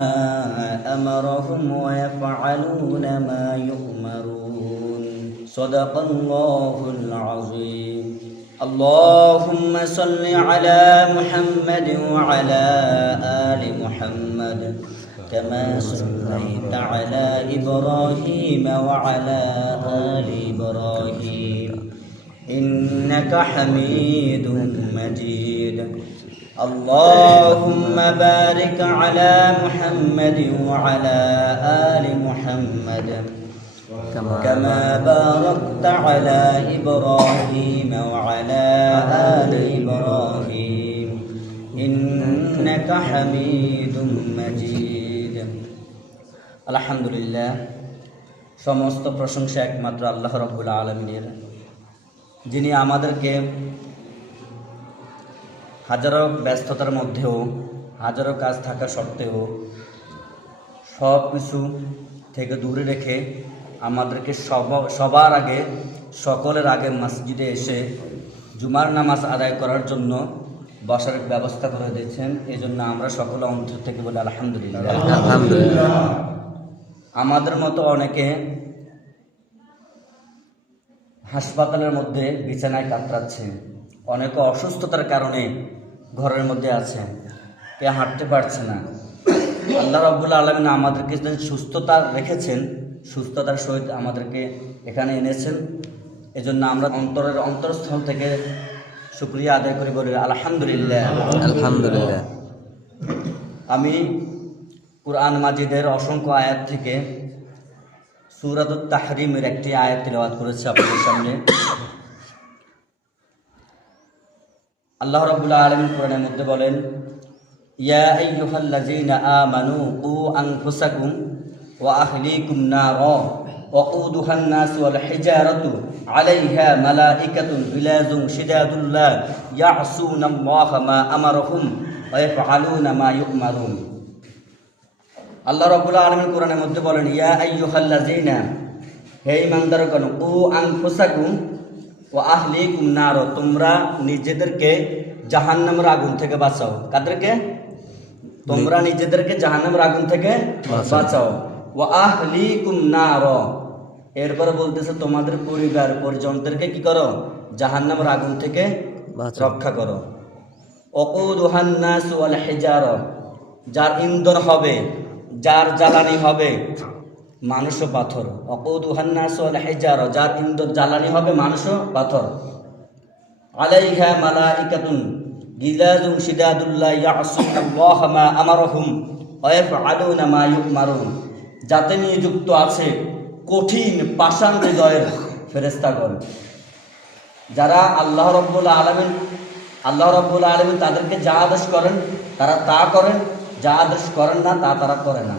أمرهم ويفعلون ما يؤمرون صدق الله العظيم. اللهم صل على محمد وعلى آل محمد كما صليت على إبراهيم وعلى آل إبراهيم إنك حميد مجيد. اللهم بارك على محمد وعلى آل محمد كما باركت على إبراهيم وعلى آل إبراهيم إنك حميد مجيد. আলহামদুলিল্লাহ, সমস্ত প্রশংসা একমাত্র আল্লাহ রাব্বুল আলামিনের, যিনি আমাদেরকে হাজারো ব্যস্ততার মধ্যেও, হাজারো কাজ থাকা সত্ত্বেও সব কিছু থেকে দূরে রেখে আমাদেরকে সবার আগে, সকলের আগে মসজিদে এসে জুমার নামাজ আদায় করার জন্য বসার ব্যবস্থা করে দিয়েছেন। এই জন্য আমরা সকলে অন্তর থেকে বলি আলহামদুলিল্লাহ। আলহামদুলিল্লাহ। আমাদের মতো অনেকে হাসপাতালের মধ্যে বিছানায় কাতরাচ্ছে, অনেকে অসুস্থতার কারণে ঘরের মধ্যে আছে, কে হাঁটতে পারছে না। আল্লাহ রাব্বুল আলামিন আমাদেরকে সুস্থতা রেখেছেন, সুস্থতার সহিত আমাদেরকে এখানে এনেছেন। এজন্য আমরা অন্তরস্থল থেকে শুকরিয়া আদায় করে বলি আলহামদুলিল্লাহ। আলহামদুলিল্লাহ। আমি কুরআন মাজিদের অসংখ্য আয়াত থেকে সূরাতুত তাহরিমের একটি আয়াত তিলাওয়াত করেছি আপনাদের সামনে। আল্লাহ রাব্বুল আলামিন কোরআনের মধ্যে বলেন, ইয়া আইয়ুহাল্লাযীনা আমানু কু আনফুসাকুম ওয়া আহলিকুম নারা ওয়াকুদুহান নাস ওয়াল হিজারাতু আলাইহা মালাইকাতুন গিলাযুন শিদাদুল্লাহ ইয়াসুনাল্লাহা মা আমারহুম ওয়া ইয়াফআলুনা মা ইউমারুন। আল্লাহ রাব্বুল আলামিন কোরআনের মধ্যে বলেন, ইয়া আইয়ুহাল্লাযীনা, হে ঈমানদারগণ, কু আনফুসাকুম ওয়া আহলিকুম নার, তোমরা নিজেদেরকে জাহান্নামের আগুন থেকে বাঁচাও। কাদেরকে? তোমরা নিজেদেরকে জাহান্নামের আগুন থেকে বাঁচাও। ওয়া আহলিকুম নার, এরপরে বলতেছে তোমাদের পরিবার পরিজনদেরকে কি করো? জাহান্নামের আগুন থেকে রক্ষা করো। ওয়াকুদুহান নাস ওয়াল হিজারা, যার ইন্ধন হবে, যার জ্বালানি হবে মানুষ ও পাথর। ওয়াকুদুহান নাস ওয়াল হিজারা, যার ইন্ধন জ্বালানি হবে মানুষ ও পাথর। আলাইহা মালাইকাতুন গিলাযুন শিদাদুল্লাহ ইয়াসুনাল্লাহা মা আমারহুম ওয়া ইয়াফআলুনা মা ইউমারুন, যাতে নিযুক্ত আছে কঠিন পাষাণ হৃদয়ের ফেরেশতাগণ, যারা আল্লাহ রাব্বুল আলামিন তাদেরকে যা আদেশ করেন তারা তা করেন, যা আদেশ করেন না তা তারা করে না।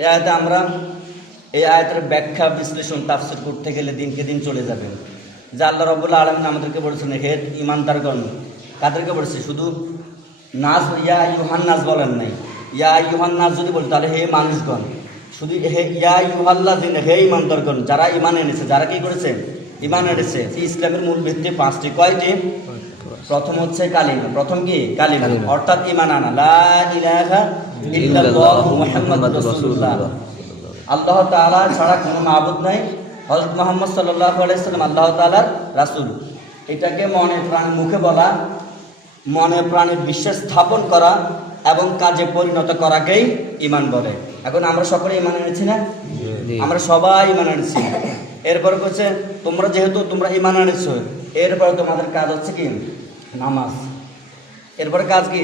এই আয়াতে আমরা এই আয়াতের ব্যাখ্যা বিশ্লেষণ তাফসীর করতে গেলে দিনকে দিন চলে যাবে। যে আল্লাহ রাব্বুল আলামিন আমাদেরকে বলেছেন, হে ঈমানদারগণ, কাদেরকে বলেছে? শুধু নাস, ইয়া আইয়ুহান নাস বলেন নাই। ইয়া আইয়ুহান নাস যদি বলি তাহলে হে মানুষগণ, শুধু হে ইয়া আইয়ুহাল্লাযিনা, হে ঈমানদারগণ, যারা ঈমান এনেছে, যারা কি করেছে? ঈমান এনেছে। ইসলামের মূল ভিত্তি পাঁচটি। কয়টি? প্রথম হচ্ছে কালিমা। প্রথম কি? কালিমা, অর্থাৎ ঈমান আনা, লা ইলাহা ইল্লাল্লাহু মুহাম্মাদুর রাসূলুল্লাহ, আল্লাহ তাআলা ছাড়া কোনো মাবুদ নাই, হযরত মুহাম্মদ সাল্লাল্লাহু আলাইহি সাল্লাম আল্লাহ তাআলার রাসূল। এটাকে মনে প্রাণে মুখে বলা, মনে প্রাণে বিশ্বাস স্থাপন করা এবং কাজে পরিণত করাকেই ঈমান বলে। এখন আমরা সকলে ঈমান এনেছি না? আমরা সবাই ঈমান এনেছি। এরপর হচ্ছে যেহেতু তোমরা ঈমান এনেছো, এরপরে তোমাদের কাজ হচ্ছে কি? নামাজ। এরপরে কাজ কি?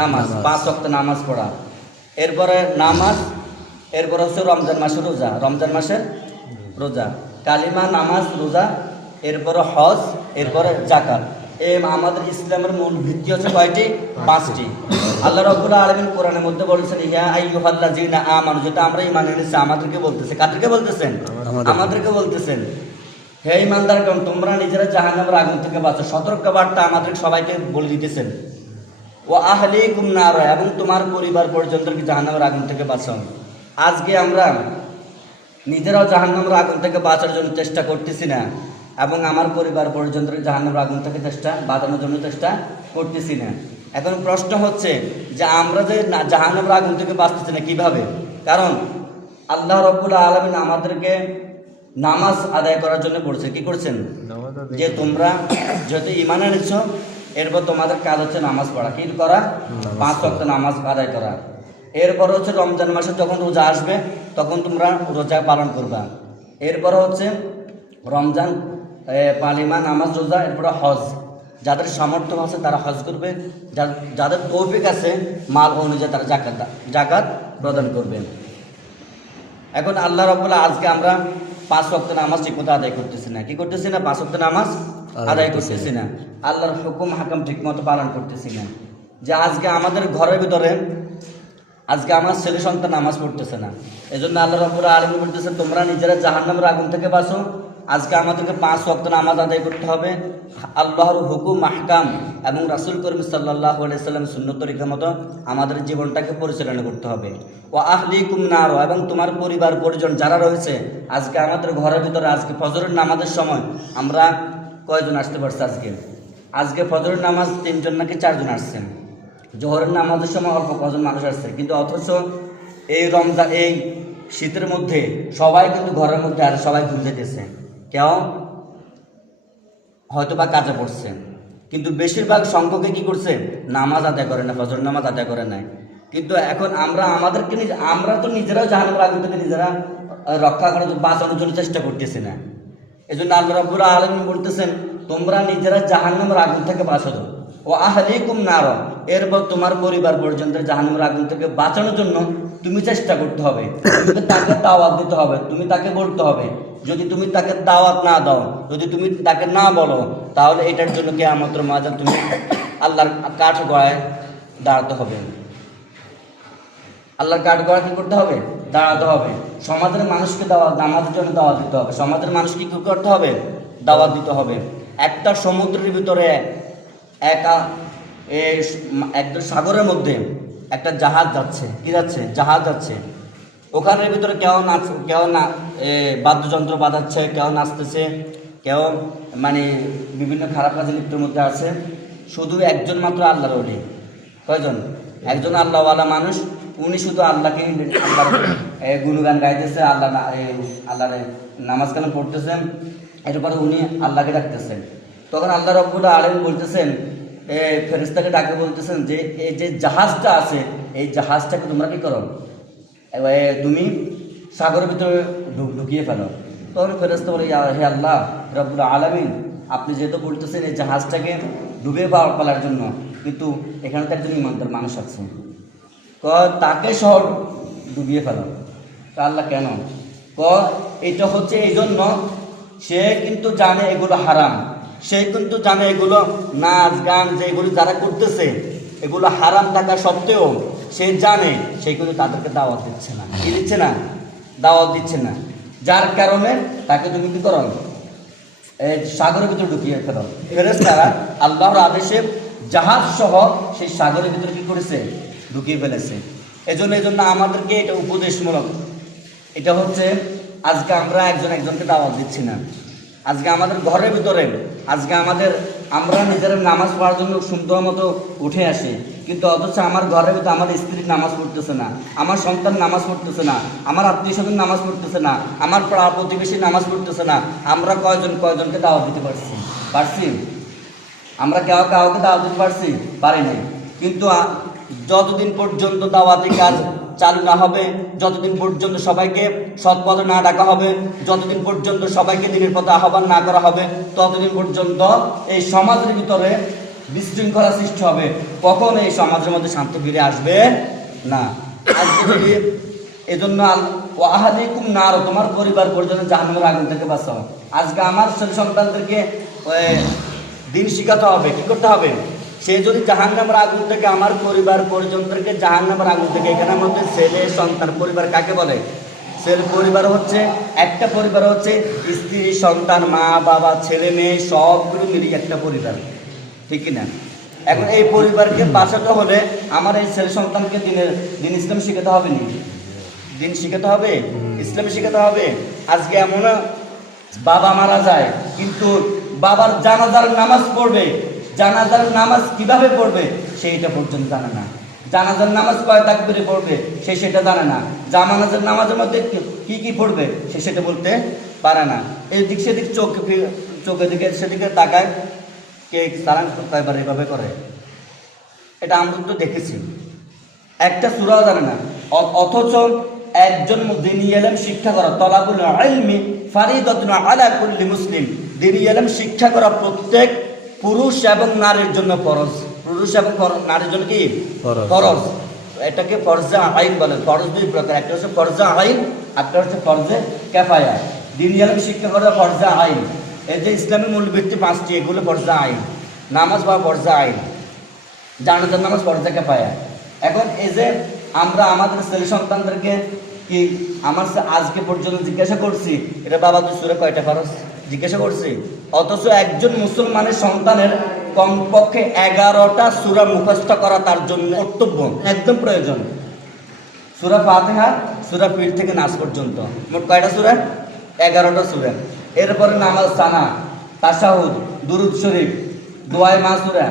নামাজ, 5 ওয়াক্ত নামাজ পড়া। এরপরে নামাজ, এরপর হচ্ছে রমজান মাসের রোজা, রমজান মাসের রোজা, কালিমা, নামাজ, রোজা, এরপরে হজ, এরপরে যাকাত। আমাদের ইসলামের মূল ভিত্তি হচ্ছে কয়টি? 5টি। আল্লাহ রাব্বুল আলামিন কোরআনের মধ্যে বলেছেন, ইয়া আইয়ুহাল্লাযীনা আমানু, যেটা আমরা ঈমান এনেছি আমাদেরকে বলতেছে। কাদেরকে বলতেছেন? আমাদেরকে বলতেছেন, হে ঈমানদারগণ, তোমরা নিজেরা জাহান্নামের আগুন থেকে বাঁচো। সতর্ক বার্তা আমাদের সবাইকে বলে দিতেছেন। ওয়া আহলিকুম নার, এবং তোমার পরিবার পরিজনদেরকে জাহান্নামের আগুন থেকে বাঁচাও। আজকে আমরা নিজেরাও জাহান্নামের আগুন থেকে বাঁচার জন্য চেষ্টা করতেছি না, এবং আমার পরিবার পরিজনদের জাহান্নামের আগুন থেকে বাঁচানোর জন্য চেষ্টা করতেছি না। এখন প্রশ্ন হচ্ছে যে আমরা যে জাহান্নামের আগুন থেকে বাঁচতেছি না কিভাবে? কারণ আল্লাহ রাব্বুল আলামিন আমাদেরকে নামাজ আদায় করার জন্য বলছে, কি করছেন? যে তোমরা যত ঈমান এনেছ এরপর তোমাদের কাজ হচ্ছে নামাজ পড়া, কি করা? 5 ওয়াক্ত নামাজ আদায় করা। এরপর হচ্ছে রমজান মাসে যখন রোজা আসবে তখন তোমরা রোজা পালন করবা। এরপর হচ্ছে রমজান, পালিমা, নামাজ, রোজা, এরপরে হজ। যাদের সামর্থ্য আছে তারা হজ করবে, যাদের তৌফিক আছে মাল অনুযায়ী তারা জাকাত প্রদান করবে। এখন আল্লাহ রাব্বুল আজকে আমরা 5 ওয়াক্ত নামাজ ঠিকমতো আদায় করতেছি না, কি করতেছি না? 5 ওয়াক্ত নামাজ আদায় করতেছি না, আল্লাহর হুকুম হাকাম ঠিকমতো পালন করতেছি না। যে আজকে আমাদের ঘরের ভিতরে আজকে আমার ছেলে সন্তান নামাজ পড়তেছে না, এজন্য আল্লাহ রাব্বুল আলামিন বলতেছে তোমরা নিজেরা জাহান্নামের আগুন থেকে বাঁচো। আজকে আমাদেরকে 5 ওয়াক্ত নামাজ আদায় করতে হবে, আল্লাহর হুকুম আহকাম এবং রাসূল করিম সাল্লাল্লাহু আলাইহি সাল্লাম সুন্নত তরিকা মতো আমাদের জীবনটাকে পরিচালনা করতে হবে। ও আহলিকুম নার, এবং তোমার পরিবার পরিজন যারা রয়েছে, আজকে আমাদের ঘরের ভিতরে আজকে ফজরের নামাজের সময় আমরা কয়জন আসতে পারছি? আজকে ফজরের নামাজ 3 জন নাকি 4 জন আসছেন। জোহরের নামাজের সময় অল্প কজন মানুষ আসছে, কিন্তু অথচ এই রমজান, এই শীতের মধ্যে সবাই কিন্তু ঘরের মধ্যে আর সবাই ঘুরে যেতেছে, কেউ হয়তো বা কাজে পড়ছে, কিন্তু বেশিরভাগ সংখ্যকে কি করছে? নামাজ আদায় করে না, ফজর নামাজ আদায় করে নাই। কিন্তু এখন আমরা তো নিজেরাও জাহান্নামের আগুন থেকে নিজেরা রক্ষা করার বাঁচানোর জন্য চেষ্টা করতেছি না। এই জন্য আল্লাহ রাব্বুল আলামিন বলতেছেন তোমরা নিজেরা জাহান্নামের আগুন থেকে বাঁচাও। ও আহলিকুম নার, এরপর তোমার পরিবার পর্যন্ত জাহান্নামের আগুন থেকে বাঁচানোর জন্য তুমি চেষ্টা করতে হবে, তুমি তাকে দাওয়াত দিতে হবে, তুমি তাকে বলতে হবে। যদি তুমি তাকে দাওয়াত না দাও, যদি তুমি তাকে না বলো, তাহলে এটার জন্য কিয়ামতের মাঝে তুমি আল্লাহর কাঠগড়ায় দাঁড়াতে হবে। আল্লাহর কাঠগড়ায় কি করতে হবে? দাঁড়াতে হবে। সমাজের মানুষকে নামাজের জন্য দাওয়াত দিতে হবে। সমাজের মানুষকে কি করতে হবে? দাওয়াত দিতে হবে। একটা সমুদ্রের ভিতরে একদম সাগরের মধ্যে একটা জাহাজ যাচ্ছে, কি যাচ্ছে? জাহাজ যাচ্ছে। ওখানের ভিতরে কেউ না বাদ্যযন্ত্র বাজাচ্ছে, কেউ নাচতেছে, কেউ মানে বিভিন্ন খারাপ কাজে লিপ্তের মধ্যে আছে। শুধু একজন মাত্র আল্লাহর ওলি। কয়জন? একজন আল্লাহওয়ালা মানুষ, উনি শুধু আল্লাহকে গুণগান গাইতেছে, আল্লাহর নামাজ কালাম পড়তেছেন, এরপরে উনি আল্লাহকে ডাকতেছেন। তখন আল্লাহ রাব্বুল আলামিন বলতেছেন, ফেরেশতাকে ডাকে বলতেছেন যে এই যে জাহাজটা আছে, এই জাহাজটাকে তোমরা কি করো? তুমি সাগরের ভিতরে ঢুকিয়ে ফেলো। তখন ফেরেশতা বলে, হে আল্লাহ রাব্বুল আলামিন, আপনি যেহেতু বলতেছেন এই জাহাজটাকে ডুবে ফেলার জন্য, কিন্তু এখানে তো একজন ইমানদার মানুষ আছে, তাকে সহ ডুবিয়ে ফেলো। তা আল্লাহ কেন? এটা হচ্ছে এই জন্য, সে কিন্তু জানে এগুলো হারাম, সে কিন্তু জানে এগুলো নাচ গান যেগুলো যারা করতেছে এগুলো হারাম থাকা সত্ত্বেও সে জানে, সে কিন্তু তাদেরকে দাওয়াত দিচ্ছে না। কি দিচ্ছে না? দাওয়াত দিচ্ছে না। যার কারণে তাকে তুমি কি করো? সাগরের ভিতরে ঢুকিয়ে ফেলো। ফেরেশতারা আল্লাহর আদেশে জাহাজ সহ সেই সাগরের ভিতরে কি করেছে? ঢুকিয়ে ফেলেছে। এজন্য আমাদেরকে এটা উপদেশমূলক। এটা হচ্ছে আজকে আমরা একজনকে দাওয়াত দিচ্ছি না। আজকে আমাদের ঘরের ভিতরে আমরা নিজেরা নামাজ পড়ার জন্য সুন্দর মতো উঠে আসি, কিন্তু অথচ আমার ঘরের ভিতরে আমার স্ত্রী নামাজ পড়তেছে না, আমার সন্তান নামাজ পড়তেছে না, আমার আত্মীয় স্বজন নামাজ পড়তেছে না, আমার পাড়া প্রতিবেশী নামাজ পড়তেছে না। আমরা কয়জনকে দাওয়াত দিতে পারছি? আমরা কাউকে দাওয়াত দিতে পারি নাই। কিন্তু যতদিন পর্যন্ত দাওয়াতি কাজ চালু না হবে, যতদিন পর্যন্ত সবাইকে সৎ পথে না ডাকা হবে, যতদিন পর্যন্ত সবাইকে দিনের পথে আহ্বান না করা হবে, ততদিন পর্যন্ত এই সমাজের ভিতরে বিশৃঙ্খলা সৃষ্টি হবে। কখন এই সমাজের মধ্যে শান্তি ফিরে আসবে না। আজকে যদি এজন্য আহলিকুম নার, তোমার পরিবার পর্যন্ত জাহান্নামের আগুন থেকে বাঁচাও। আজকে আমার ছেলে সন্তানদেরকে দিন শিখাতে হবে। কি করতে হবে? সে যদি জাহান্নামের আগুন থেকে, আমার পরিবার পরিজনদেরকে জাহান্নামের আগুন থেকে, এখানের মধ্যে ছেলে সন্তান পরিবার কাকে বলে? ছেলে পরিবার হচ্ছে একটা পরিবার, হচ্ছে স্ত্রী সন্তান মা বাবা ছেলে মেয়ে সবগুলো মিলিয়ে একটা পরিবার, ঠিক না? এখন এই পরিবারকে বাঁচাতে হলে আমার এই ছেলে সন্তানকে দিন ইসলাম শিখাতে হবে, দিন শিখাতে হবে, ইসলাম শিখাতে হবে। আজকে এমন বাবা মারা যায়, কিন্তু বাবার জানাজার নামাজ পড়বে, জানাজার নামাজ কিভাবে পড়বে সেইটা পর্যন্ত জানে না। জানাজার নামাজ কয় তাকবীরে পড়বে সে সেটা জানে না। জামানাজার নামাজের মধ্যে কি কি পড়বে সে সেটা বলতে পারে না। এদিক সেদিক চোখের দিকে সেদিকে তাকায়, কে সালাম কয়বার এভাবে করে, এটা আমরা তো দেখেছি। একটা সূরাও জানে না। অথচ একজন দ্বীনী ইলম শিক্ষা করা, তলাবুল ইলমি ফারিদাতুন আলা কুল্লি মুসলিম, দ্বীনী ইলম শিক্ষা করা প্রত্যেক পুরুষ এবং নারীর জন্য ফরজ। পুরুষ এবং নারীর জন্য কি ফরজ। এটাকে ফরজে আইন বলে। ফরজ দুই প্রকার, একটা হচ্ছে ফরজে আইন, একটা হচ্ছে ফরজে কিফায়া। দ্বীনী ইলম শিক্ষা করা ফরজে আইন। এই যে ইসলামের মূল ভিত্তি 5টি, এগুলো ফরজে আইন। নামাজ বা ফরজে আইন, জানাজার নামাজ ফরজে কিফায়া। এখন এই যে আমরা আমাদের ছেলে সন্তানদেরকে কি আমার আজকে পর্যন্ত জিজ্ঞাসা করছি, এটা বাবা তুই সূরা কয়টা ফরজ জিজ্ঞাসা করছি। অথচ একজন মুসলমানের সন্তানের কমপক্ষে 11টা সূরা মুখস্থ করা তার জন্য কর্তব্য, একদম প্রয়োজন। সূরা ফাতিহা, সূরা ফিল থেকে নাস পর্যন্ত মোট কয়টা সূরা? 11টা সূরা। এরপরে নামাজ, সানা, তাশাহুদ, দুরূদ শরীফ, দোয়ায়ে মাসুরা,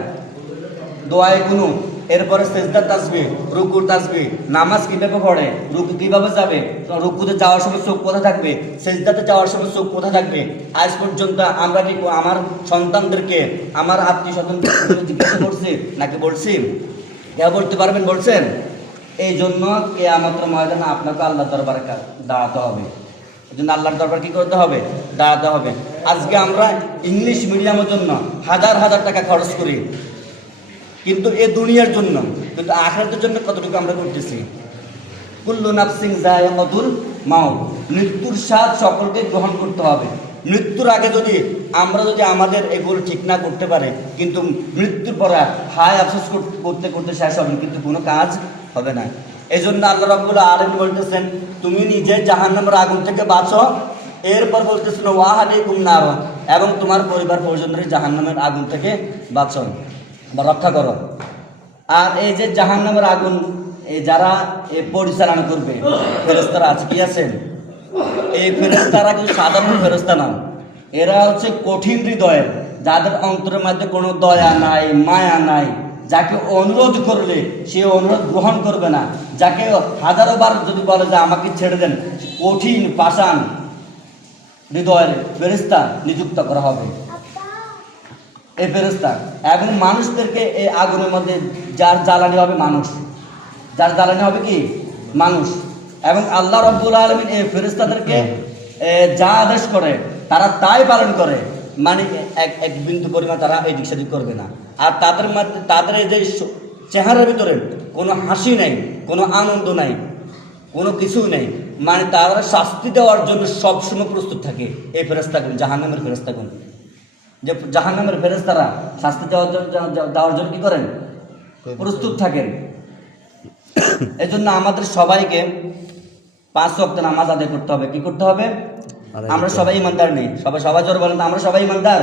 দোয়ায়ে কুনুত, এরপরে সেজদা তাসবিহ, রুকুর তাসবিহ। নামাজ কিভাবে পড়ে, রুকু কিভাবে যাবে, রুকুতে যাওয়ার সময় চোখ কোথায় থাকবে, সেজদাতে যাওয়ার সময় চোখ কোথায় থাকবে, আজ পর্যন্ত আমরা কি আমার সন্তানদেরকে, আমার আত্মীয় স্বজনদেরকে জিজ্ঞাসা করছি নাকি বলছি? কে বলতে পারবেন বলছেন? এই জন্য কিয়ামতের ময়দানে আপনাকে আল্লাহর দরবারে দাঁড়াতে হবে। এই জন্য আল্লাহর দরবার কি করতে হবে? দাঁড়াতে হবে। আজকে আমরা ইংলিশ মিডিয়ামের জন্য হাজার হাজার টাকা খরচ করি, কিন্তু এ দুনিয়ার জন্য, কিন্তু আখিরাতের জন্য কতটুকু আমরা করতেছি? কুল্লু নাফসিন যায়িকাতুল মাউত, মৃত্যুর স্বাদ সকলকে গ্রহণ করতে হবে। মৃত্যুর আগে আমরা যদি আমাদের এগুলো ঠিক না করতে পারে, কিন্তু মৃত্যুর পরে হায় আফসোস করতে করতে শেষ হবে, কিন্তু কোনো কাজ হবে না। এই জন্য আল্লাহ রাব্বুল আলামিন বলতেছেন, তুমি নিজে জাহান্নামের আগুন থেকে বাঁচো, এরপর বলতেছেন ওয়া আলাইকুম নার, এবং তোমার পরিবার পরিজনদের জাহান্নামের আগুন থেকে বাঁচো বা রক্ষা করো। আর এই যে জাহান্নামের আগুন, এই যারা পরিচালনা করবে ফেরেশতারা আছে, কি আছেন? এই ফেরেশতারা কিন্তু সাধারণ ফেরেশতা না, এরা হচ্ছে কঠিন হৃদয়ের, যাদের অন্তরের মধ্যে কোনো দয়া নাই, মায়া নাই। যাকে অনুরোধ করলে সে অনুরোধ গ্রহণ করবে না, যাকে হাজারো বার যদি বলে যে আমাকে ছেড়ে দেন, কঠিন পাষাণ হৃদয়ের ফেরেশতা নিযুক্ত করা হবে এই ফেরেশতা। এবং মানুষদেরকে এই আগুনের মধ্যে যার জ্বালানি হবে মানুষ, যার জ্বালানি হবে কি মানুষ। এবং আল্লাহ রাব্বুল আলামিন এই ফেরেশতাদেরকে যা আদেশ করে তারা তাই পালন করে, মানে এক বিন্দু পরিমাণ তারা এদিক সেদিক করবে না। আর তাদের মধ্যে তাদের এই যে চেহারার ভিতরে কোনো হাসি নাই, কোনো আনন্দ নাই, কোনো কিছুই নেই, মানে তারা শাস্তি দেওয়ার জন্য সবসময় প্রস্তুত থাকে এই ফেরেশতাগণ, জাহান্নামের ফেরেশতাগণ। যে জাহান্নামের ফেরেশতারা শাস্তি দেওয়ার জন্য কি করেন? প্রস্তুত থাকেন। এই জন্য আমাদের সবাইকে 5 ওয়াক্ত নামাজ আদায় করতে হবে। কি করতে হবে? আমরা সবাই ইমানদার নেই, সবাই জোরে বলেন, আমরা সবাই ইমানদার।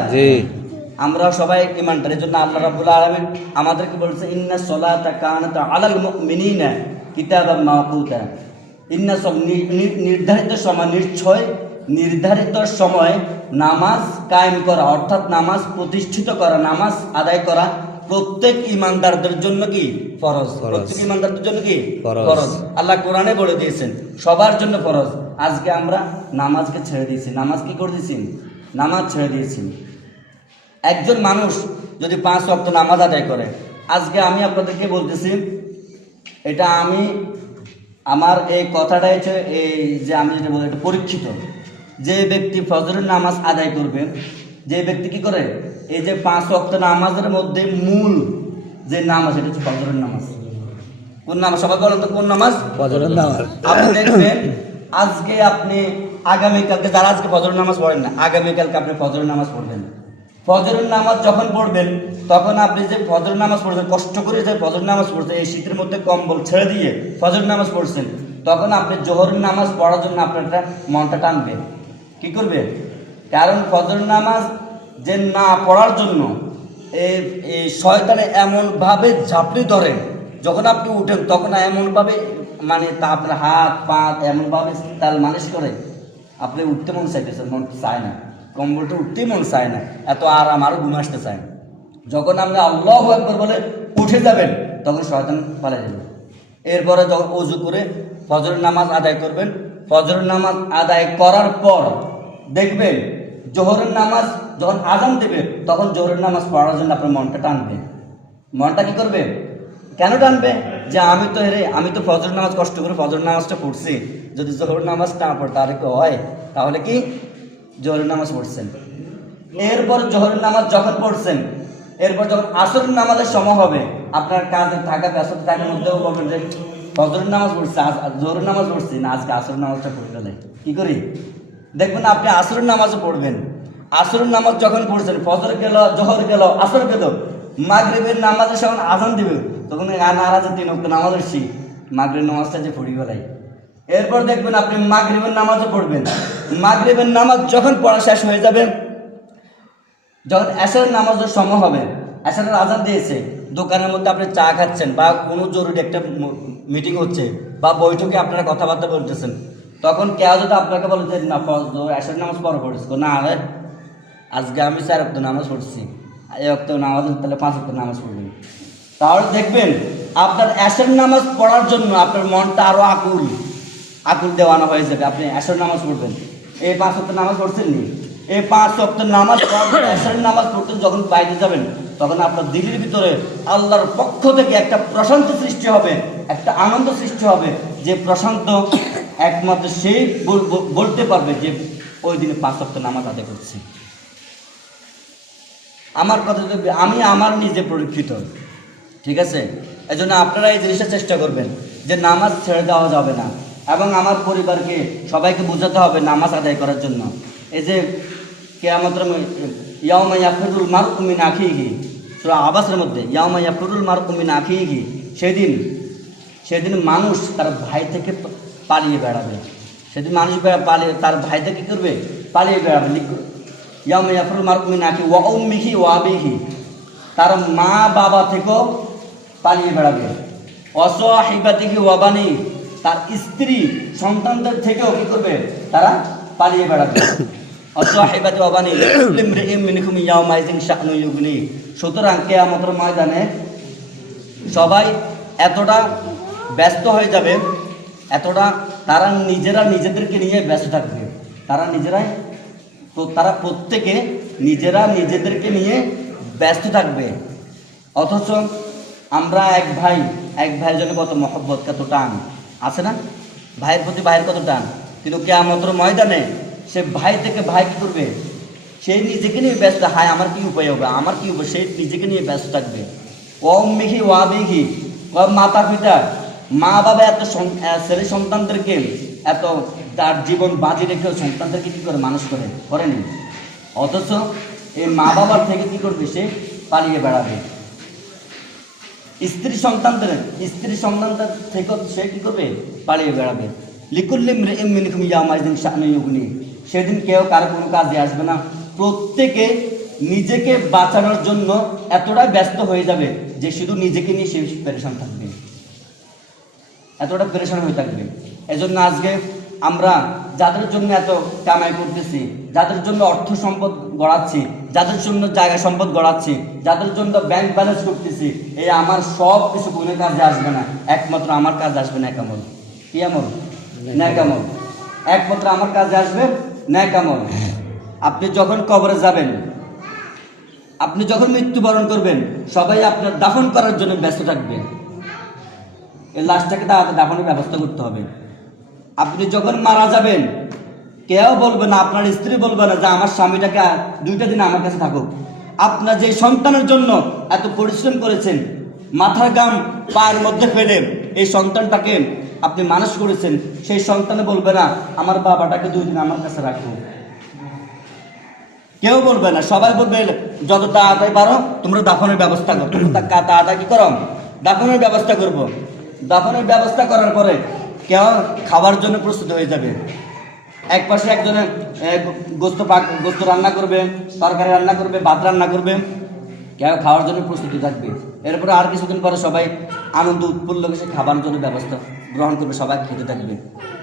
আমরা সবাই ইমানদার। এই জন্য আল্লাহ রাব্বুল আলামিন আমাদেরকে বলছে, ইন্নাস সালাতা কানাত আলাল মুমিনিনা কিতাবাম মাওকুতা। নির্ধারিত সময়, নির্ধারিত সময় নামাজ কায়েম করা, অর্থাৎ নামাজ প্রতিষ্ঠিত করা, নামাজ আদায় করা প্রত্যেক ইমানদারদের জন্য কি ফরজ। প্রত্যেক ইমানদারদের জন্য কি ফরজ। আল্লাহ কোরআনে বলে দিয়েছেন সবার জন্য ফরজ। আজকে আমরা নামাজকে ছেড়ে দিয়েছি। নামাজ কি করে দিয়েছি? নামাজ ছেড়ে দিয়েছি। একজন মানুষ যদি 5 ওয়াক্ত নামাজ আদায় করে, আজকে আমি আপনাদেরকে বলতেছি, এটা আমার এই কথাটা হচ্ছে এই যে আমি যেটা বলি, এটা পরীক্ষিত। যে ব্যক্তি ফজরের নামাজ আদায় করবে, যে ব্যক্তি কি করে, এই যে 5 ওয়াক্ত নামাজের মধ্যে মূল যে নামাজ, এটা হচ্ছে ফজরের নামাজ। কোন নামাজ? সবাই বলেন তো কোন নামাজ? ফজরের নামাজ। আপনি দেখবেন আজকে আপনি আগামীকালকে, যারা আজকে ফজরের নামাজ পড়েন না, আগামীকালকে আপনি ফজরের নামাজ পড়বেন। ফজরের নামাজ যখন পড়বেন, তখন আপনি যে ফজরের নামাজ পড়ছেন, কষ্ট করে যে ফজরের নামাজ পড়ছেন, এই শীতের মধ্যে কম্বল ছেড়ে দিয়ে ফজরের নামাজ পড়ছেন, তখন আপনি জোহরের নামাজ পড়ার জন্য আপনার মনটা টানবে। কি করবে? কারণ ফজরের নামাজ যে না পড়ার জন্য এই শয়তানে এমনভাবে ঝাঁপড়ি ধরে, যখন আপনি উঠেন তখন এমনভাবে, মানে তা আপনার হাত পা এমনভাবে তাল মালিশ করে, আপনি উঠতে মন চাইতেছেন, মন চায় না, কম্বলটা উঠতেই মন চায় না, এত আরাম, আরও ঘুম আসতে চায়। যখন আপনি আল্লাহু আকবার বলে উঠে যাবেন তখন শয়তান পালিয়ে যাবে। এরপরে যখন ওযু করে ফজরের নামাজ আদায় করবেন, ফজরের নামাজ আদায় করার পর দেখবেন জোহরের নামাজ যখন আজান দেবে তখন জোহরের নামাজ পড়ার জন্য আপনার মনটা টানবে। মনটা কি করবে? কেন টানবে? যে আমি তো ফজর নামাজ কষ্ট করে ফজর নামাজটা পড়ছি, যদি জোহর নামাজ না পড়ে তাহলে কি হয়? তাহলে কি জোহরের নামাজ পড়ছেন। এরপর জোহরের নামাজ যখন পড়ছেন, এরপর যখন আসরের নামাজের সময় হবে, আপনার কাজে থাকা ব্যস্ততা থাকার মধ্যেও বলবেন যে ফজরের নামাজ পড়ছি, জোহরের নামাজ পড়ছি না, আজকে আসরের নামাজটা পড়ে গেলে কি করি? দেখবেন আপনি আসরের নামাজও পড়বেন। আসরের নামাজ যখন পড়ছেন, ফজর গেল, জোহর গেল, আসর গেল, মাগরিবের নামাজের সময় আজান দিবে তখন নারাজে 3 ওয়াক্ত নামাজ পড়ছি, মাগরিবের নামাজটা যে পড়ি গেলাই। এরপর দেখবেন আপনি মাগরিবের নামাজও পড়বেন। মাগরিবের নামাজ যখন পড়া শেষ হয়ে যাবে, যখন এশারের নামাজের সময় হবে, এশারের আজান দিয়েছে, দোকানের মধ্যে আপনি চা খাচ্ছেন বা কোনো জরুরি একটা মিটিং হচ্ছে বা বৈঠকে আপনারা কথাবার্তা বলতেছেন, তখন কেউ যদি আপনাকে বলে যে না এশারের নামাজ পরে পড়েছে, না আজকে আমি 4 ওয়াক্ত নামাজ পড়ছি, এই ওয়াক্ত নামাজ তাহলে 5 ওয়াক্ত নামাজ পড়বেন, তাহলে দেখবেন আপনার এশার নামাজ পড়ার জন্য আপনার মনটা আরো আকুল দেওয়ানো হয়ে যাবে। আপনি এশার নামাজ পড়বেন, এই 5 ওয়াক্ত নামাজ পড়ছেন নি, এই 5 ওয়াক্ত নামাজ এশার নামাজ পড়তে যখন বাইরে যাবেন তখন আপনার দিলের ভিতরে আল্লাহর পক্ষ থেকে একটা প্রশান্তি সৃষ্টি হবে, একটা আনন্দ সৃষ্টি হবে, যে প্রশান্ত একমাত্র সেই বলতে পারবে যে ওই দিনে 5 ওয়াক্ত নামাজ আদায় করছি। আমার কথা যদি আমি আমার নিজে পরীক্ষিত, ঠিক আছে, এই জন্য আপনারা এই জিনিসটা চেষ্টা করবেন যে নামাজ ছেড়ে দেওয়া যাবে না, এবং আমার পরিবারকে সবাইকে বোঝাতে হবে নামাজ আদায় করার জন্য। এই যে কিয়ামতের ইয়াউমা ইয়াফিরুল মারউ মিন আখিহি, সূরা আবাসের মধ্যে ইয়াউমা ইয়াফিরুল মারউ মিন আখিহি, সেদিন মানুষ তার ভাই থেকে পালিয়ে বেড়াবে। সেদিন মানুষ পালিয়ে তার ভাই থেকে কী করবে? পালিয়ে বেড়াবে। ইয়াউমা ইয়াফিরুল মারউ মিন আখিহি ওয়া উম্মিহি ওয়া আবিহি, তার মা বাবা থেকেও পালিয়ে বেড়াবে। ওয়াসাহিবাতিহি ওয়া বানি, তার স্ত্রী সন্তানদের থেকেও কি করবে? তারা পালিয়ে বেড়াবে। ওয়াসাহিবাতি ওয়া বানি লিকুল্লি ইমরিইম মিনহুম ইয়াওমাইযিন শা'নুন ইউগনি, সুতরাং কিয়ামতের ময়দানে সবাই এতটা ব্যস্ত হয়ে যাবে, এতটা তারা নিজেদেরকে নিয়ে ব্যস্ত থাকবে, তারা প্রত্যেকে নিজেদেরকে নিয়ে ব্যস্ত থাকবে। অথচ আমরা এক ভাইয়ের জন্য কত মহব্বত, কত টান আছে না? ভাইয়ের প্রতি ভাইয়ের কত টান, কিন্তু কিয়ামতের ময়দানে সে ভাই থেকে ভাই কী করবে? সে নিজেকে নিয়ে ব্যস্ত, হায় আমার কি উপায় হবে, আমার কি উপায়, সে নিজেকে নিয়ে ব্যস্ত থাকবে। উম্মিহি ওয়া আবিহি, মাতা পিতা, মা বাবা এত ছেলে সন্তানদেরকে এত তার জীবন বাজি রেখে সন্তানদেরকে কী করে মানুষ করেনি। অথচ এই মা বাবার থেকে কী করবে? সে পালিয়ে বেড়াবে। স্ত্রী সন্তানদের থেকে সে কী করবে? পালিয়ে বেড়াবে। লিকুল্লি ইমরিইম মিনহুম ইয়াওমাইযিন শা'নুন ইউগনি, সেদিন কেউ কারো কোনো কাজে আসবে না, প্রত্যেকে নিজেকে বাঁচানোর জন্য এতটাই ব্যস্ত হয়ে যাবে যে শুধু নিজেকে নিয়ে সে পেরেশান থাকবে, এতটা পেরেশান হয়ে থাকবে। এজন্য আজকে আমরা যাদের জন্য এত কামাই করতেছি, যাদের জন্য অর্থ সম্পদ গড়াচ্ছি, যাদের জন্য জায়গা সম্পদ গড়াচ্ছি, যাদের জন্য ব্যাংক ব্যালেন্স করতেছি, এই আমার সব কিছু কোনো কাজে আসবে না, একমাত্র আমার কাজে আসবে ন্যাক আমল। কি আমল? ন্যাক আমল। একমাত্র আমার কাজে আসবে ন্যাক আমল। আপনি যখন কবরে যাবেন, আপনি যখন মৃত্যুবরণ করবেন, সবাই আপনার দাফন করার জন্য ব্যস্ত থাকবে। এই লাশটাকে দাফনের ব্যবস্থা করতে হবে। আপনি যখন মারা যাবেন, কেউ বলবে না, আপনার স্ত্রী বলবে না যে আমার স্বামীটাকে 2টা দিন আমার কাছে থাকুক। আপনার যে সন্তানের জন্য এত পরিশ্রম করেছেন, মাথার ঘাম পায়ের মধ্যে ফেলে এই সন্তানটাকে আপনি মানুষ করেছেন, সেই সন্তানে বলবে না আমার বাবাটাকে 2 দিন আমার কাছে রাখবো। কেউ বলবে না, সবাই বলবে যত তাড়াতাড়ি পারো তোমরা দাফনের ব্যবস্থা করো, তাড়াতাড়ি কি করো? দাফনের ব্যবস্থা করবো। দাফনের ব্যবস্থা করার পরে কেউ খাবার জন্য প্রস্তুত হয়ে যাবে। এক পাশে একজনে গোস্ত রান্না করবে, তরকারি রান্না করবে, ভাত রান্না করবে, কেউ খাওয়ার জন্য প্রস্তুতি থাকবে। এরপরে আর কিছুদিন পরে সবাই আনন্দ উৎফুল্ল সে খাবার জন্য ব্যবস্থা গ্রহণ করবে, সবাই খেতে থাকবে।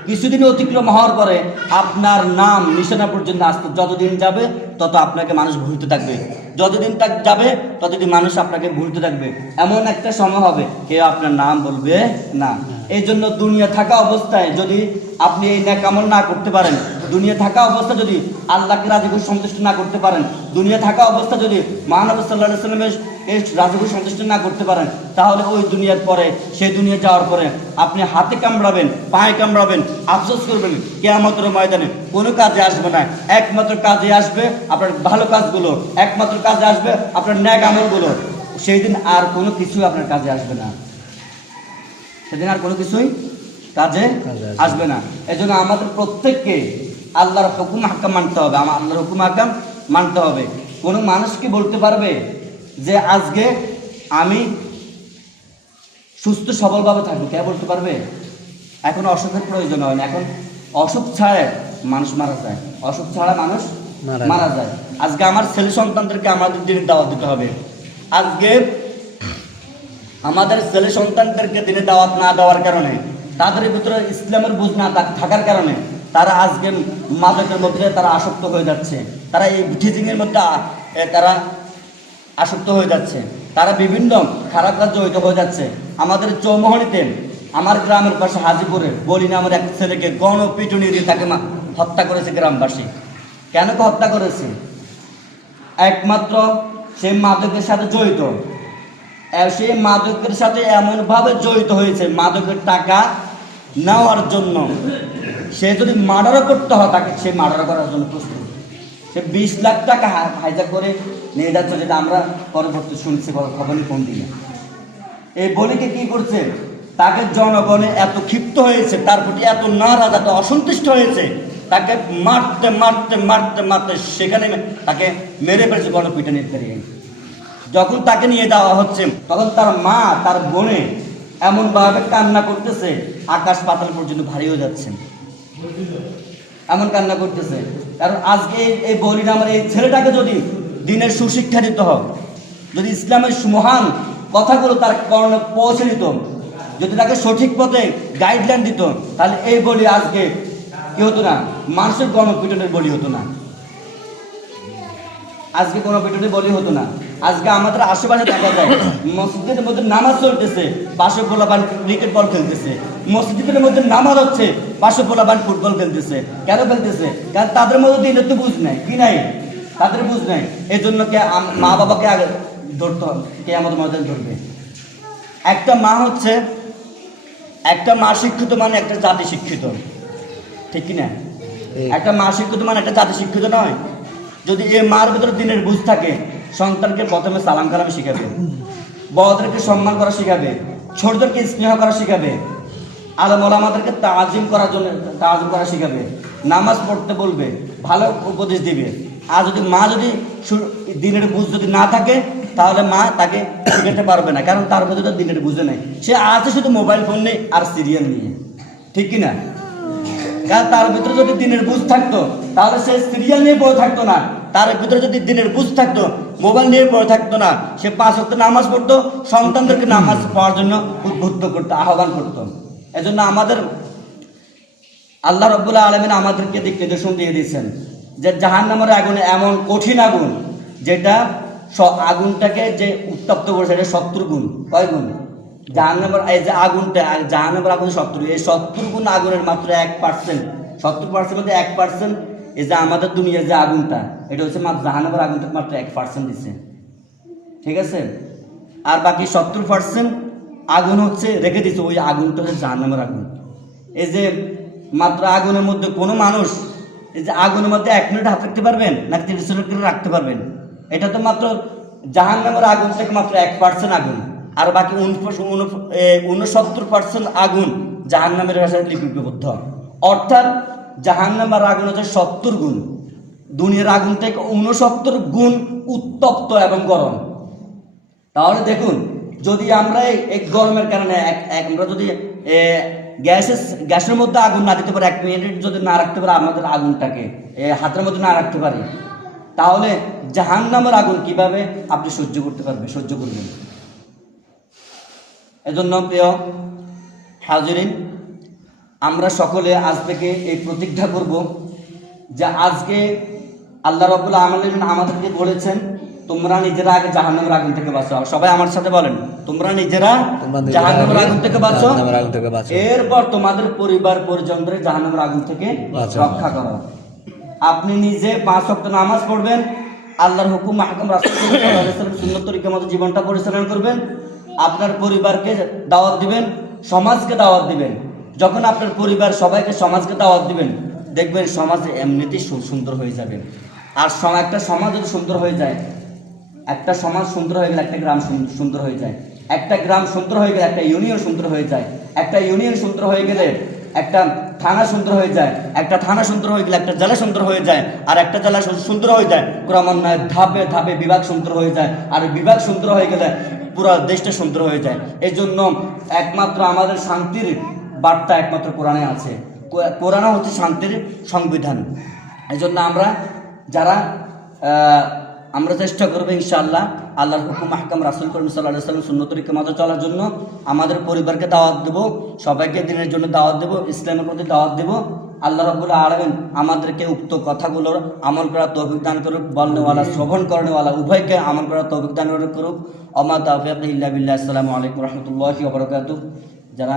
কিছুদিন অতিক্রম হওয়ার পরে আপনার নাম নিশানা পর্যন্ত আসতে যতদিন যাবে তত আপনাকে মানুষ ভুলতে থাকবে। যতদিন তাক যাবে ততদিন মানুষ আপনাকে ভুলতে থাকবে, এমন একটা সময় হবে কেউ আপনার নাম বলবে না। এই জন্য দুনিয়া থাকা অবস্থায় যদি আপনি এই নেক আমল না করতে পারেন, দুনিয়া থাকা অবস্থা যদি আল্লাহকে রাজি খুশি সন্তুষ্ট না করতে পারেন, দুনিয়া থাকা অবস্থা যদি মহানবী সাল্লাল্লাহু আলাইহি ওয়াসাল্লামের রাজি খুশি সন্তুষ্ট না করতে পারেন, তাহলে ওই দুনিয়ার পরে, সেই দুনিয়া যাওয়ার পরে আপনি হাতে কামড়াবেন, পায়ে কামড়াবেন, আফসোস করবেন, কিয়ামতের ময়দানে কোনো কাজে আসবে না। একমাত্র কাজে আসবে আপনার ভালো কাজগুলো, একমাত্র কাজে আসবে আপনার নেক আমলগুলো। সেই দিন আর কোনো কিছুই আপনার কাজে আসবে না, সেদিন আর কোনো কিছুই কাজে আসবে না। এই জন্য আমাদের প্রত্যেককে আল্লাহর হুকুম হাকাম মানতে হবে, আল্লাহর হুকুম হাকাম মানতে হবে। কোনো মানুষ কি বলতে পারবে যে আজকে আমি সুস্থ সবলভাবে থাকবো? কে বলতে পারবে? এখন অসুখের প্রয়োজন হয় না, এখন অসুখ ছাড়া মানুষ মারা যায়, অসুখ ছাড়া মানুষ মারা যায়। আজকে আমার ছেলে সন্তানদেরকে আমাদের দিনের দাওয়াত দিতে হবে। আজকে আমাদের ছেলে সন্তানদেরকে দিনে দাওয়াত না দেওয়ার কারণে, তাদের ভিতরে ইসলামের বুঝ না থাকার কারণে তারা আজকে মাদকের মধ্যে তারা আসক্ত হয়ে যাচ্ছে, তারা এই টিচিংয়ের মধ্যে তারা আসক্ত হয়ে যাচ্ছে, তারা বিভিন্ন খারাপ কাজ জড়িত হয়ে যাচ্ছে। আমাদের চৌমোহনীতে, আমার গ্রামের পাশে হাজিপুরে বলি না, আমার এক ছেলেকে গণপিটুনি দিয়ে তাকে হত্যা করেছে গ্রামবাসী। কেন হত্যা করেছে? একমাত্র সে মাদকের সাথে জড়িত, সে মাদকের সাথে এমনভাবে জড়িত হয়েছে, মাদকের টাকা নেওয়ার জন্য। সে যদি মার্ডারও করতে হয়, তাকে সে মার্ডার করার জন্য প্রস্তুত। সে 20 লাখ টাকা হাইজাক করে নিয়ে যাচ্ছে, যেটা আমরা পরবর্তী শুনছি খবরে ফোন দিলে। এই বলিকে কি করছে, তাকে জনগণে এত ক্ষিপ্ত হয়েছে, তার প্রতি এত নারাজ, এত অসন্তুষ্ট হয়েছে, তাকে মারতে মারতে মারতে মারতে সেখানে তাকে মেরে ফেলছে গণপিটুনির ফেরিয়ে। যখন তাকে নিয়ে যাওয়া হচ্ছে তখন তার মা, তার বোনে এমনভাবে কান্না করতেছে, আকাশ পাতাল পর্যন্ত ভারী হয়ে যাচ্ছে, এমন কান্না করতেছে। কারণ আজকে এই বলি নামের এই ছেলেটাকে যদি দিনের সুশিক্ষা দিতে হয়, যদি ইসলামের মহান কথাগুলো তার কর্ণে পৌঁছে দিত, যদি তাকে সঠিক পথে গাইডলাইন দিত, তাহলে এই বলি আজকে কি হতো না, মানুষের গণপিটুনির বলি হতো না, আজকে কোনো পিটুনি বলি হতো না। আজকে আমাদের আশেপাশে দেখা যায় মসজিদের মধ্যে নামাজ চলতেছে, পাশে পোলাপান ক্রিকেট বল খেলতেছে, মসজিদের মধ্যে নামাজ হচ্ছে, পাশে পোলাপান ফুটবল খেলতেছে। কেন খেলতেছে? কারণ তাদের মধ্যে দিনের তো বুঝ নাই, কি নাই, তাদের বুঝ নাই। এই জন্য মা বাবাকে আগে ধরতে হবে, কে আমাদের মধ্যে ধরবে। একটা মা হচ্ছে, একটা মা শিক্ষিত মানে একটা জাতি শিক্ষিত, ঠিক কিনা? একটা মা শিক্ষিত মানে একটা জাতি শিক্ষিত নয়। যদি এই মার ভিতরে দিনের বুঝ থাকে, সন্তানকে প্রথমে সালাম কালামে শিখাবে, বড়দেরকে সম্মান করা শিখাবে, ছোটদেরকে স্নেহ করা শিখাবে, আলেম ওলামাদেরকে তাজিম করার জন্য তাজিম করা শিখাবে, নামাজ পড়তে বলবে, ভালো উপদেশ দিবে। আর যদি মা যদি দিনের বুঝ যদি না থাকে, তাহলে মা তাকে শিখাতে পারবে না, কারণ তার মধ্যে তো দিনের বুঝে নেই। সে আছে শুধু মোবাইল ফোন নিয়ে আর সিরিয়াল নিয়ে, ঠিক কিনা? কারণ তার ভিতরে যদি দিনের বুঝ থাকতো, তাহলে সে সিরিয়াল নিয়ে পড়ে থাকতো না। তার ভিতরে যদি দিনের বুঝ থাকতো, মোবাইল নিয়ে পড়ে থাকতো না। সে 5 ওয়াক্ত নামাজ পড়তো, সন্তানদেরকে নামাজ পড়ার জন্য উদ্বুদ্ধ করতো, আহ্বান করতো। এজন্য আমাদের আল্লাহ রাব্বুল আলামিন আমাদেরকে দিক নির্দেশন দিয়ে দিয়েছেন যে জাহান্নামের আগুন এমন কঠিন আগুন, যেটা আগুনটাকে যে উত্তপ্ত করে, সেটা 70 গুণ। কয় গুণ? জাহান্নামের এই যে আগুনটা, জাহান্নামের আগুন 70, এই 70 গুণ আগুনের মাত্র 1%, 70% মধ্যে 1%। এই যে আমাদের দুনিয়ার যে আগুনটা, এটা হচ্ছে জাহান্নামের আগুনটা মাত্র 1% দিচ্ছে, ঠিক আছে? আর বাকি 70% আগুন হচ্ছে রেখে দিচ্ছে, ওই আগুনটা হচ্ছে জাহান্নামের আগুন। এই যে মাত্র আগুনের মধ্যে কোনো মানুষ এই যে আগুনের মধ্যে 1 মিনিট হাত রাখতে পারবেন না 30 মিনিট করে রাখতে পারবেন? এটা তো মাত্র জাহান্নামের আগুন থেকে মাত্র 1% আগুন, আর বাকি 69% আগুন জাহান্নামের ভাষায় লিপিবদ্ধ। অর্থাৎ জাহান্নামের আগুন হচ্ছে 70 গুণ, দুনিয়ার আগুন থেকে 69 গুণ উত্তপ্ত এবং গরম। তাহলে দেখুন, যদি আমরা এই গরমের কারণে আমরা যদি গ্যাসের মধ্যে আগুন না দিতে পারি, 1 মিনিট যদি না রাখতে পারি আমাদের আগুনটাকে হাতের মধ্যে না রাখতে পারি, তাহলে জাহান্নামের আগুন কিভাবে আপনি সহ্য করতে পারবেন, সহ্য করবেন? এজন্য প্রিয় হাজিরিন, আমরা সকলে আজ থেকে এই প্রতিজ্ঞা করব যে আজকে আল্লাহ রাব্বুল আলামিন আমাদেরকে বলেছেন তোমরা নিজেরা আগে জাহান্নামের আগুন থেকে বাঁচো। সবাই আমার সাথে বলেন, তোমরা নিজেরা জাহান্নামের আগুন থেকে বাঁচো, এরপর তোমাদের পরিবার পরিজনদের জাহান্নামের আগুন থেকে রক্ষা করো। আপনি নিজে 5 ওয়াক্ত নামাজ পড়বেন, আল্লাহর হুকুম মাহকাম রাসূলুল্লাহ সাল্লাল্লাহু আলাইহি ওয়াসাল্লামের সুন্নাত তরিকার মতো জীবনটা পরিচালনা করবেন, আপনার পরিবারকে দাওয়াত দিবেন, সমাজকে দাওয়াত দিবেন। যখন আপনার পরিবার সবাইকে সমাজকে দাওয়াত দিবেন, দেখবেন সমাজ এমনিতেই সুন্দর হয়ে যাবে। আর একটা সমাজ যদি সুন্দর হয়ে যায়, একটা সমাজ সুন্দর হয়ে গেলে একটা গ্রাম সুন্দর হয়ে যায়, একটা গ্রাম সুন্দর হয়ে গেলে একটা ইউনিয়ন সুন্দর হয়ে যায়, একটা ইউনিয়ন সুন্দর হয়ে গেলে একটা থানা সুন্দর হয়ে যায়, একটা থানা সুন্দর হয়ে গেলে একটা জেলা সুন্দর হয়ে যায়, আর একটা জেলা সুন্দর হয়ে যায় ক্রমান্বয়ে ধাপে ধাপে বিভাগ সুন্দর হয়ে যায়, আর বিভাগ সুন্দর হয়ে গেলে পুরো দেশটা সুন্দর হয়ে যায়। এই জন্য একমাত্র আমাদের শান্তির বার্তা একমাত্র কোরআনে আছে। কোরআন হচ্ছে শান্তির সংবিধান। এই জন্য আমরা চেষ্টা করবো ইনশাআল্লাহ আল্লাহর হুকুম আহকাম রাসূল করিম সাল্লাল্লাহু আলাইহি ওয়াসাল্লাম সুন্নাত তরিকার মতো চলার জন্য আমাদের পরিবারকে দাওয়াত দেব, সবাইকে দিনের জন্য দাওয়াত দেব, ইসলামের প্রতি দাওয়াত দেব। আল্লাহ রাব্বুল আলামিন আমাদেরকে উক্ত কথাগুলোর আমল করার তৌফিক দান করুক, বলনেওয়ালা শ্রবণ করেনেওয়ালা উভয়কে আমল করার তৌফিক দান করুক। ওমা তাওফীক ইল্লা বিল্লাহ। আসসালামু আলাইকুম ওয়া রাহমাতুল্লাহি ওয়া বারাকাতুহু। যারা